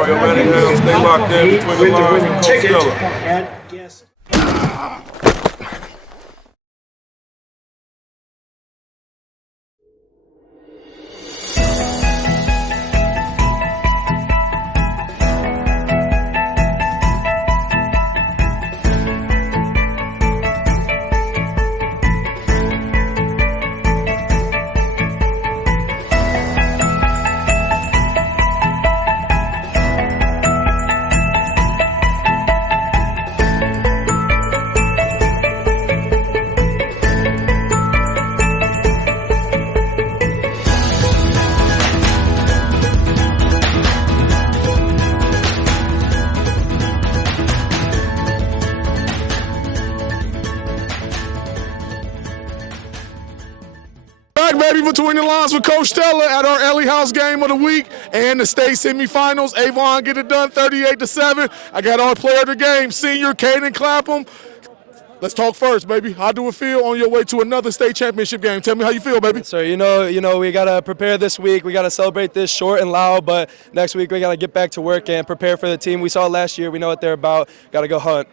tomorrow. You're ready now. Stay locked in between the lines with Coach Stella. Baby, between the lines with Coach Stella at our Ellie House game of the week and the state semifinals. Avon get it done 38-7. I got our player of the game, senior Caden Clapham. Let's talk first, baby. How do it feel on your way to another state championship game? Tell me how you feel, baby. So you know, we gotta prepare this week. We gotta celebrate this short and loud, but next week we gotta get back to work and prepare for the team. We saw it last year. We know what they're about. Gotta go hunt.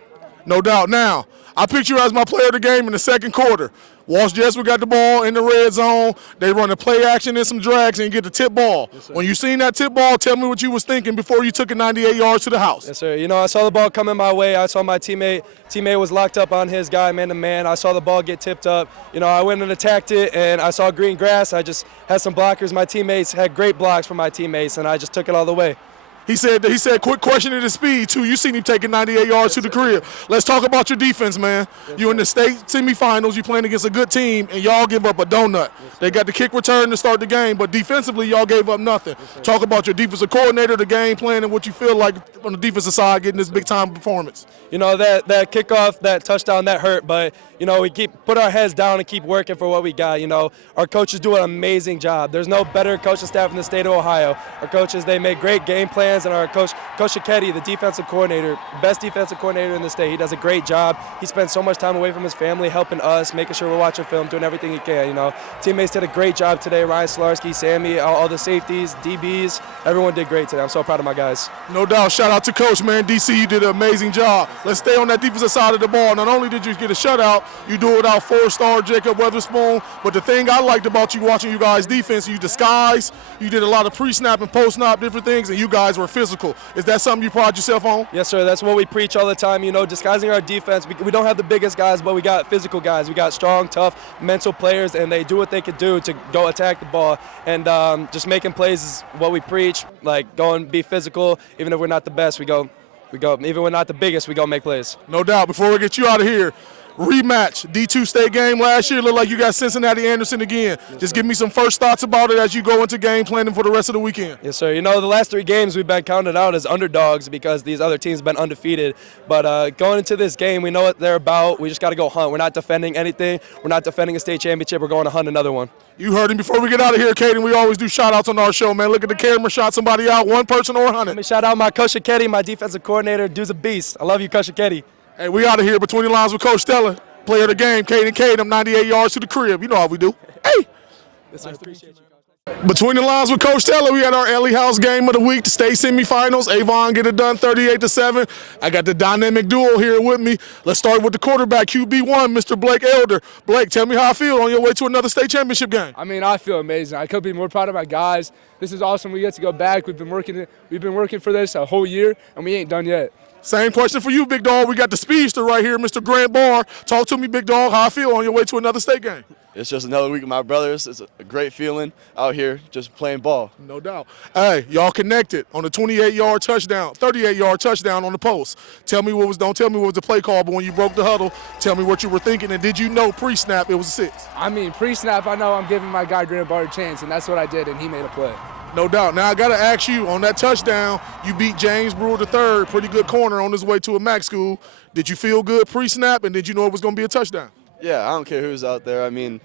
No doubt. Now, I picked you as my player of the game in the second quarter. Walsh Jesuit got the ball in the red zone. They run a play action and some drags and you get the tip ball. Yes, when you seen that tip ball, tell me what you was thinking before you took it 98 yards to the house. Yes, sir. You know, I saw the ball coming my way. I saw my teammate was locked up on his guy, man to man. I saw the ball get tipped up. You know, I went and attacked it, and I saw green grass. I just had some blockers. My teammates had great blocks for my teammates, and I just took it all the way. He said, quick question at his speed, too. You seen him taking 98 yards to the crib. Let's talk about your defense, man. You're in the state semifinals. You're playing against a good team, and y'all give up a donut. They got the kick return to start the game, but defensively, y'all gave up nothing. Talk about your defensive coordinator, the game plan, and what you feel like on the defensive side getting this big-time performance. You know, that kickoff, that touchdown, that hurt, but, you know, we put our heads down and keep working for what we got. You know, our coaches do an amazing job. There's no better coaching staff in the state of Ohio. Our coaches, they make great game plans, and our Coach Shiketti, the defensive coordinator, best defensive coordinator in the state, he does a great job. He spends so much time away from his family, helping us, making sure we're watching film, doing everything he can. You know, teammates did a great job today. Ryan Solarsky, Sammy, all the safeties, DBs, everyone did great today. I'm so proud of my guys. No doubt. Shout out to Coach, man. DC, you did an amazing job. Let's stay on that defensive side of the ball. Not only did you get a shutout, you do it without four-star Jacob Weatherspoon, but the thing I liked about you watching you guys' defense, you disguised, you did a lot of pre-snap and post-snap, different things, and you guys were physical. Is that something you pride yourself on? Yes, sir. That's what we preach all the time. You know, disguising our defense. We don't have the biggest guys, but we got physical guys. We got strong, tough, mental players, and they do what they could do to go attack the ball. And just making plays is what we preach. Like, go and be physical. Even if we're not the best, we go. Even if we're not the biggest, we go make plays. No doubt. Before we get you out of here, rematch, D2 state game last year. Looked like you got Cincinnati Anderson again. Yes, just sir. Give me some first thoughts about it as you go into game planning for the rest of the weekend. Yes, sir. You know, the last 3 games we've been counted out as underdogs because these other teams have been undefeated. But going into this game, we know what they're about. We just got to go hunt. We're not defending anything. We're not defending a state championship. We're going to hunt another one. You heard him. Before we get out of here, Caden, we always do shout-outs on our show, man. Look at the camera, shout somebody out, one person or 100. Let me shout out my Coach Shiketti, my defensive coordinator. Dude's a beast. I love you, Coach Shiketti. Hey, we out of here between the lines with Coach Stella. Player of the game, Caden, 98 yards to the crib. You know how we do. Hey! Yes, sir. Appreciate you. Between the lines with Coach Stella, we had our Ellie House game of the week, the state semifinals. Avon get it done 38-7. I got the dynamic duo here with me. Let's start with the quarterback, QB1, Mr. Blake Elder. Blake, tell me how I feel on your way to another state championship game. I mean, I feel amazing. I couldn't be more proud of my guys. This is awesome. We get to go back. We've been working for this a whole year, and we ain't done yet. Same question for you, big dog. We got the speedster right here, Mr. Grant Barr. Talk to me, big dog, how I feel on your way to another state game. It's just another week with my brothers. It's a great feeling out here just playing ball. No doubt. Hey, y'all connected on the 38-yard touchdown, 38-yard touchdown on the post. Don't tell me what was the play call, but when you broke the huddle, tell me what you were thinking, and did you know pre-snap it was a 6? I mean, pre-snap, I know I'm giving my guy Grant Barr a chance, and that's what I did, and he made a play. No doubt. Now, I got to ask you, on that touchdown, you beat James Brewer III, pretty good corner on his way to a MAC school. Did you feel good pre-snap, and did you know it was going to be a touchdown? Yeah, I don't care who's out there. I mean,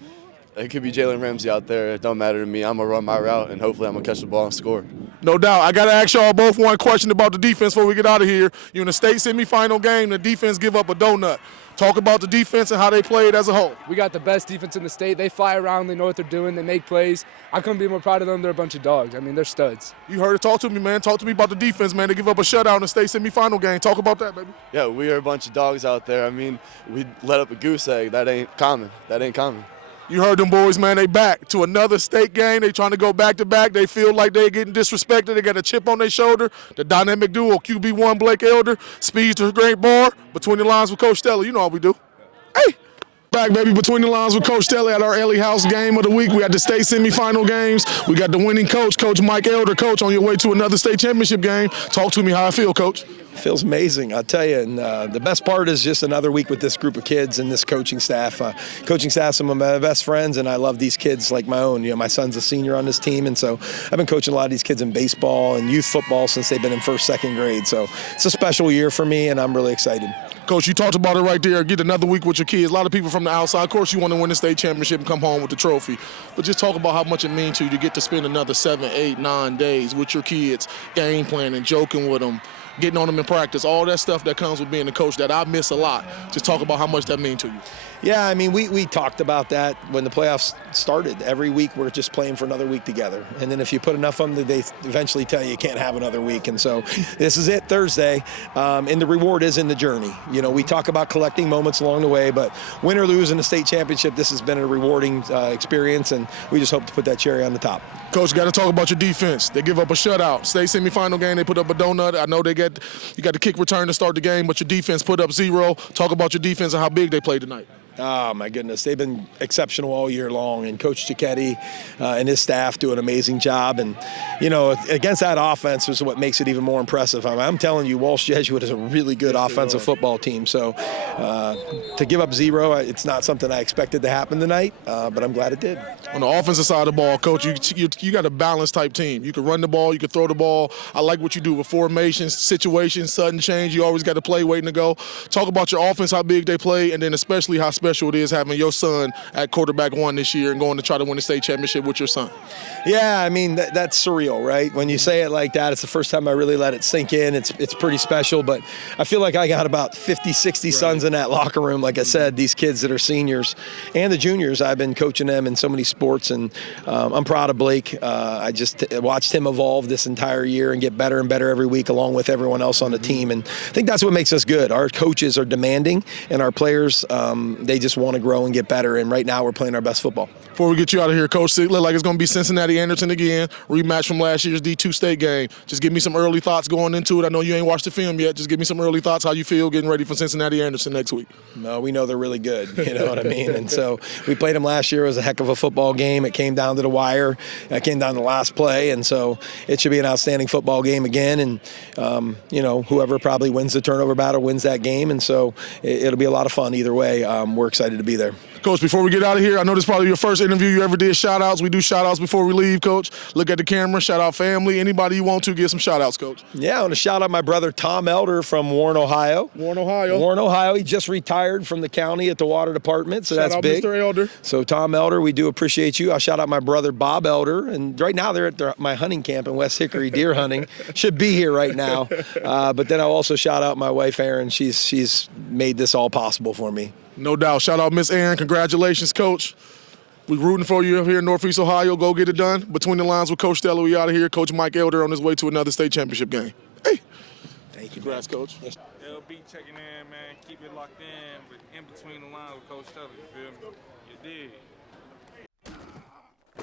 It could be Jalen Ramsey out there. It don't matter to me. I'm going to run my route, and hopefully I'm going to catch the ball and score. No doubt. I got to ask y'all both one question about the defense before we get out of here. You're in a state semifinal game. The defense give up a donut. Talk about the defense and how they played as a whole. We got the best defense in the state. They fly around. They know what they're doing. They make plays. I couldn't be more proud of them. They're a bunch of dogs. I mean, they're studs. You heard it. Talk to me, man. Talk to me about the defense, man. They give up a shutout in the state semifinal game. Talk about that, baby. Yeah, we are a bunch of dogs out there. I mean, we let up a goose egg. That ain't common. That ain't common. You heard them boys, man. They back to another state game. They trying to go back-to-back. They feel like they're getting disrespected. They got a chip on their shoulder. The dynamic duo, QB1 Blake Elder, speeds to a great bar. Between the lines with Coach Stella, you know how we do. Hey! Back, baby, between the lines with Coach Stella at our Ellie House game of the week. We had the state semifinal games. We got the winning coach, Coach Mike Elder. Coach, on your way to another state championship game. Talk to me how I feel, Coach. Feels amazing, I'll tell you. And the best part is just another week with this group of kids and this coaching staff. Coaching staff's some of my best friends, and I love these kids like my own. You know, my son's a senior on this team, and so I've been coaching a lot of these kids in baseball and youth football since they've been in first, second grade. So it's a special year for me, and I'm really excited. Coach, you talked about it right there. Get another week with your kids. A lot of people from the outside. Of course, you want to win the state championship and come home with the trophy. But just talk about how much it means to you to get to spend another 7, 8, 9 days with your kids, game planning, joking with them, getting on them in practice, all that stuff that comes with being a coach that I miss a lot. Just talk about how much that means to you. Yeah, I mean, we talked about that when the playoffs started. Every week we're just playing for another week together. And then if you put enough of them, they eventually tell you can't have another week. And so this is it, Thursday. And the reward is in the journey. You know, we talk about collecting moments along the way, but win or lose in the state championship, this has been a rewarding experience, and we just hope to put that cherry on the top. Coach, got to talk about your defense. They give up a shutout. State semifinal game, they put up a donut. I know you got the kick return to start the game, but your defense put up 0. Talk about your defense and how big they played tonight. Oh, my goodness. They've been exceptional all year long, and Coach Cicchetti and his staff do an amazing job. And, you know, against that offense is what makes it even more impressive. I'm telling you, Walsh Jesuit is a really good offensive football team. So to give up 0, it's not something I expected to happen tonight, but I'm glad it did. On the offensive side of the ball, Coach, you got a balanced type team. You can run the ball, you can throw the ball. I like what you do with formations, situations, sudden change. You always got to play waiting to go. Talk about your offense, how big they play, and then especially how special it is having your son at quarterback 1 this year and going to try to win the state championship with your son. Yeah, I mean, that's surreal, right? When you say it like that, it's the first time I really let it sink in. It's pretty special, but I feel like I got about 50, 60 sons in that locker room. Like I said, these kids that are seniors and the juniors, I've been coaching them in so many sports, and I'm proud of Blake. I just watched him evolve this entire year and get better and better every week along with everyone else on the team, and I think that's what makes us good. Our coaches are demanding, and our players, they just want to grow and get better, and right now we're playing our best football. Before we get you out of here, Coach, it look like it's going to be Cincinnati-Anderson again, rematch from last year's D2 state game. Just give me some early thoughts going into it. I know you ain't watched the film yet. Just give me some early thoughts, how you feel getting ready for Cincinnati-Anderson next week. No, we know they're really good, you know what I mean? And so we played them last year. It was a heck of a football game. It came down to the wire. It came down to the last play, and so it should be an outstanding football game again. And, you know, whoever probably wins the turnover battle wins that game, and so it'll be a lot of fun either way. We're excited to be there. Coach, before we get out of here, I know this is probably your first interview you ever did shout-outs. We do shout-outs before we leave, Coach. Look at the camera, shout-out family. Anybody you want to, give some shout-outs, Coach. Yeah, I want to shout-out my brother Tom Elder from Warren, Ohio. Warren, Ohio. Warren, Ohio. He just retired from the county at the water department, so that's big. Mr. Elder. So, Tom Elder, we do appreciate you. I'll shout-out my brother Bob Elder, and right now they're at my hunting camp in West Hickory, deer hunting. Should be here right now. But then I'll also shout-out my wife, Erin. She's made this all possible for me. No doubt. Shout out Miss Erin. Congratulations, Coach. We're rooting for you here in Northeast Ohio. Go get it done. Between the lines with Coach Stella, we out of here. Coach Mike Elder on his way to another state championship game. Hey. Thank you. Congrats, Coach. Yes. LB checking in, man. Keep it locked in, but in between the lines with Coach Stella. You feel me? You did.